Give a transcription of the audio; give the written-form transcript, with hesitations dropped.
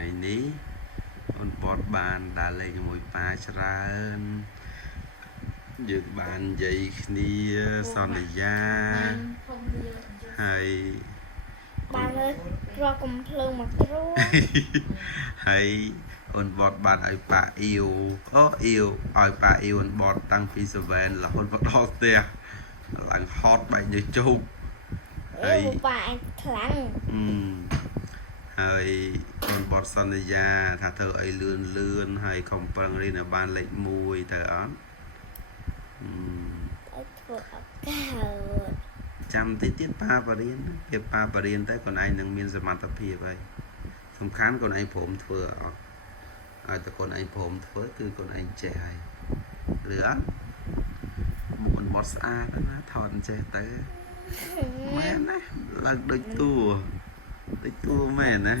ngày ní con bọt bàn đã lên một ba tràn dự bàn dậy đi son này ra hay bạn ơi cho cùng thường một trú hay con bọt bàn ai bà yêu ai bà yêu con bọt tăng phi sơ ven là con bọt hot tè là hot bài như chung yêu bạn thằng ហើយបងបត់សន្យាថាធ្វើអីលឿនហើយកុំប្រឹងរៀនឲ្យបានលេខ1ទៅអត់ធ្វើអត់កៅចាំទៀតប៉ាបរៀនភាពប៉ាបរៀនទៅខ្លួនឯងនឹងមានសមត្ថភាពហើយសំខាន់ខ្លួនឯងព្រមធ្វើអត់ឲ្យតែខ្លួនឯងព្រមធ្វើគឺខ្លួនឯងចេះហើយឬអត់មុខបត់ស្អាតណាថតចេះទៅមែនណាឡើងដូចតួមែនណា